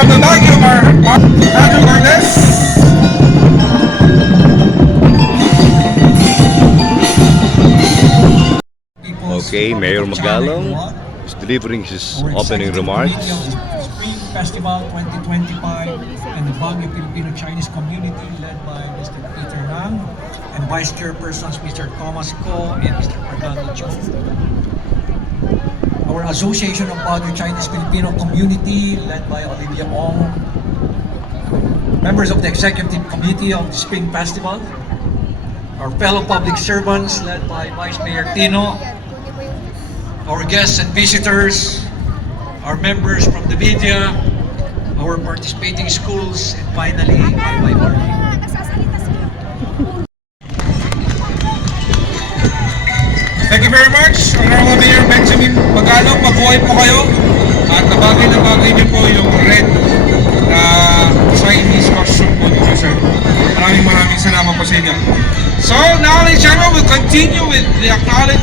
from the Baguio, Andrew Cortez. Okay, Mayor Magalong is delivering his opening remarks. Spring Festival 2025 and the Baguio Filipino Chinese community led by Mr. Peter Lang and Vice Chairpersons Mr. Thomas Ko and Mr. Fernando Cho. Our Association of Baguio Chinese Filipino Community led by Olivia Ong. Members of the Executive Committee of the Spring Festival. Our fellow public servants led by Vice Mayor Tino. Our guests and visitors, our members from the media, our participating schools, and finally, my learning. Thank you very much, Honorable Mayor Benjamin Magalong. Mabuhay po kayo. At na bagay niyo po yung red na Chinese costume po niyo, sir. Maraming salamat po sa inyo. So, now, ladies and gentlemen, we'll continue with the acknowledgement.